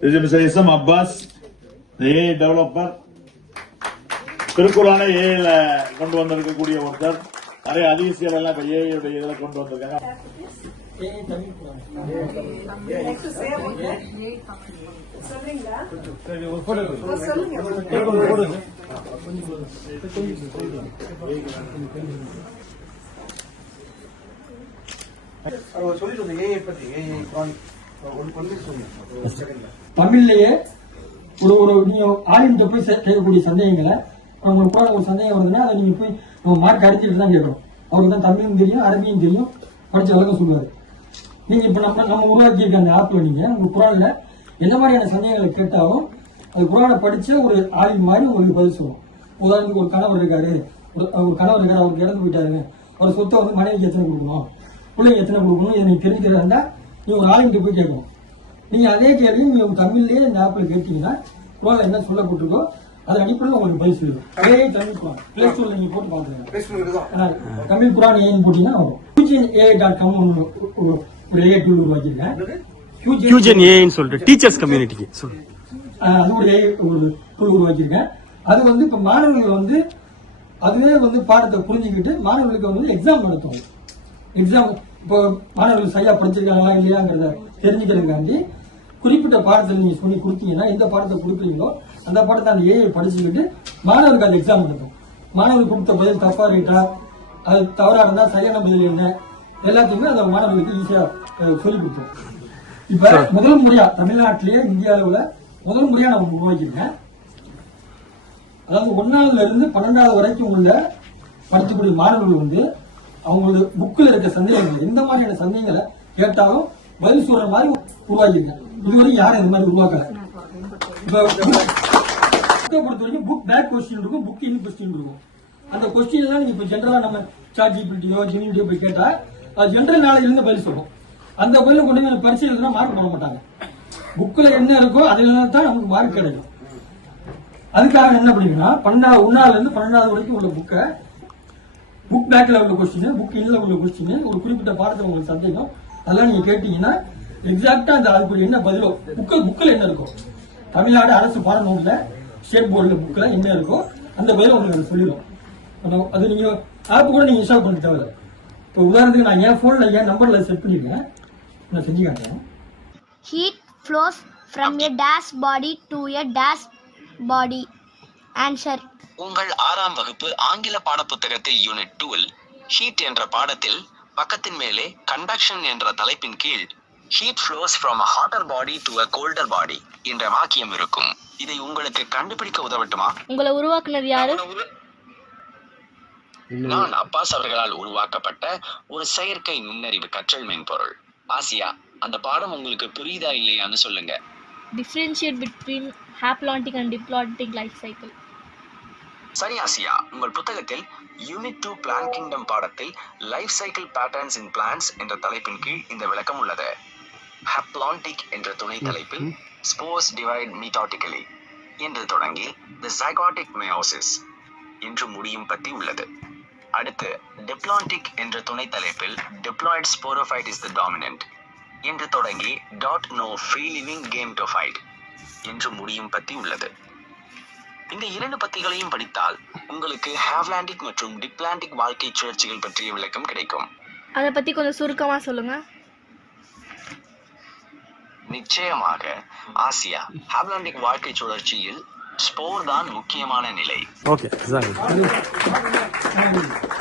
This is Mr. Isam Abbas, the AI developer. திருக்குறானை ஏஐல கொண்டு வந்திருக்கக்கூடிய ஒருத்தர். நிறைய அதிசயங்கள் எல்லாம் இப்ப ஏஐ இதுல கொண்டு வந்திருக்காங்க. தமிழ்லயே ஒரு நீங்க ஆளுகிட்ட போய் கேட்கக்கூடிய சந்தேகங்களை உங்களுக்கு ஒரு சந்தேகம் வருதுன்னா அதை நீங்க போய் மார்க் அடிச்சுட்டு தான் கேட்கணும். அவருக்கு தான் தமிழும் தெரியும், அரபியும் தெரியும், படிச்ச விளக்கம் சொல்லுவாரு. நீங்க இப்ப நம்ம உருவாக்கி இருக்க அந்த ஆப்ல நீங்க உங்க குரான்ல எந்த மாதிரியான சந்தேகங்களை கேட்டாலும் அது குரானை படிச்ச ஒரு ஆளின் மாதிரி உங்களுக்கு பதில் சொல்லுவோம். உதாரணத்துக்கு ஒரு கணவர் இருக்காரு, அவருக்கு இறந்து போயிட்டாருங்க, ஒரு சொத்தை வந்து மனைவிக்கு எத்தனை கொடுக்கணும், பிள்ளைங்க எத்தனை கொடுக்கணும், இதை நீங்க தெரிஞ்சுக்கிறதா நீ ஒரு ஆளுங்கிட்ட போய் கேட்கணும். நீங்க அதே கேள்வி நீங்க தமிழ்லயே இந்த ஆப்ல கேட்டீங்கன்னா குரான்ல என்ன சொல்லப்பட்டிருக்கோ அது அடிப்படையில் உங்களுக்கு பதில் சொல்லிடும். ஏஐ தமிழ் குரான் பிளே ஸ்டோர்ல நீங்க போட்டு பாத்துக்கலாம். தமிழ் குரான் ஏஐன்னு போட்டீங்கன்னா வரும். QGenAI.com ஒரு ஏஐ டூல் உருவாக்கிருக்கேன். QGenAI சொல்லிட்டு டீச்சர்ஸ் கம்யூனிட்டிக்கு அது ஒரு ஏஐ ஒரு டூல் உருவாக்கிருக்கேன். அது வந்து இப்ப மாணவர்கள் வந்து அதுவே வந்து பாடத்தை புரிஞ்சுக்கிட்டு மாணவர்களுக்கு வந்து எக்ஸாம் நடத்தும். எக்ஸாம் இப்போ மாணவர்கள் சரியா படிச்சிருக்காங்களா இல்லையாங்கிறத தெரிஞ்சுக்கிறதுக்காண்டி குறிப்பிட்ட பாடத்தில் நீங்க சொல்லி கொடுத்தீங்கன்னா எந்த பாடத்தை கொடுக்குறீங்களோ அந்த பாடத்தை அந்த ஏஐ படிச்சுக்கிட்டு மாணவருக்கு அந்த எக்ஸாம் நடத்தும். மாணவர்கள் கொடுத்த பதில் தப்பா ரைட்டா, அது தவறா இருந்தா சரியான பதில் என்ன, எல்லாத்தையுமே அந்த மாணவர்களுக்கு ஈஸியா சொல்லி கொடுத்தோம். இப்ப முதல் முறையா தமிழ்நாட்டிலேயே இந்திய அளவுல முதல் முறையா நம்ம உருவாக்கியிருக்கேன். அதாவது 1ஆவதுல இருந்து 12ஆவது வரைக்கும் உள்ள படிக்கக்கூடிய மாணவர்கள் வந்து அவங்களோட புக்கில் இருக்க சந்தேகங்கள் எந்த மாதிரியான சந்தேகங்களை கேட்டாலும் பதில் சொல்ற மாதிரி உருவாக்கியிருக்கேன். இதுவரை யாரும் இந்த மாதிரி உருவாக்கல. பொறுத்த வரைக்கும் புக் பேக் கொஸ்டின் இருக்கும், புக் இன் கொஸ்டின் இருக்கும். அந்த கொஸ்டின் எல்லாம் நீங்க இப்ப ஜென்ரலா நம்ம ChatGPTயோ ஜெமினியோ போய் கேட்டா அது ஜென்ரல் நாலேஜ் இருந்து பதில் சொல்லும். அந்த பதில கொண்டு போய் பரிசு எழுதுனா மார்க் போட மாட்டாங்க. புக்ல என்ன இருக்கோ அதுல தான் நமக்கு மார்க் கிடைக்கும். அதுக்காக என்ன பண்ணீங்கன்னா 1ஆவதுல இருந்து 12ஆவது வரைக்கும் உள்ள புக்கை புக் பேக்ல உள்ள கொஸ்டின், புக் இன்னல உள்ள கொஸ்டின், ஒரு குறிப்பிட்ட பாடத்துல உங்களுக்கு சந்தேகம் அதெல்லாம் நீங்க கேட்டீங்கன்னா எக்ஸாக்டா அந்த அதுக்கு என்ன பதிலோ புக்ல என்ன இருக்கும், தமிழ்நாடு அரசு பாடநூல்ல ஸ்டேட் போர்டுல புக்ல என்ன இருக்கோ அந்த பதில உங்களுக்கு சொல்லிடும். அது நீங்க ஆப் கூட நீங்க இன்ஸ்டால் பண்ண தேவை. இப்போ உதாரணத்துக்கு நான் என் போன்ல என் நம்பர்ல செட் பண்ணிருக்கேன், நான் செஞ்சு காட்டுறேன். Heat flows from a dash body to a dash body. Answer. உங்கள் 6ஆம் வகுப்பு ஆங்கில பாடப்புத்தகத்தில் யூனிட் 2 ஹீட் என்ற பாடத்தில் பக்கத்தின் மேலே கண்டக்ஷன் என்ற தலைப்பின் கீழ் heat flows from a hotter body to a colder body என்ற வாக்கியம் இருக்கும். இதை உங்களுக்கு கண்டுபிடிக்க உதவட்டுமா? உங்களை உருவாக்குனது யாரு? நான் அப்பாஸ் அவர்களால் உருவாக்கப்பட்ட ஒரு செயற்கை நுண்ணறிவு கற்றல் மென்பொருள். ஆசியா, அந்த பாடம் உங்களுக்கு புரியுதா இல்லையான்னு சொல்லுங்க. Differentiate between haplotic and diplotic life cycle. சரி ஆசியா, உங்கள் புத்தகத்தில் யூனிட் 2 பிளான்ட் கிங்டம் பாடத்தில் லைஃப் சைக்கிள் பேட்டர்ன்ஸ் இன் பிளான்ட்ஸ் என்ற தலைப்பின் கீழ் இந்த விளக்கம் உள்ளது. ஹாப்லான்டிக் என்ற துணை தலைப்பில் ஸ்போர்ஸ் டிவைட் மீத்தாட்டிக்கலி என்று தொடங்கி தி ஜைகாட்டிக் மெயோசிஸ் என்று முடியும் பற்றி உள்ளது. அடுத்து டிப்ளான்டிக் என்ற துணை தலைப்பில் diploid sporophyte is the dominant என்று தொடங்கி டாட் நோ ஃப்ரீ லிவிங் கேம்டோஃபைட் என்று முடியும் பற்றி உள்ளது. இந்த 2 பத்திகளையும் படித்தால் உங்களுக்கு ஹாவ்லாண்டிக் மற்றும் டிப்ளான்டிக் வாழ்க்கை சுழற்சிகள் பற்றிய விளக்கம் கிடைக்கும். அதை பத்தி கொஞ்சம் சுருக்கமா சொல்லுங்க. நிச்சயமாக ஆசியா, ஹாவ்லாண்டிக் வாழ்க்கை சுழற்சியில் ஸ்போர் தான் முக்கியமான நிலை. ஓகே.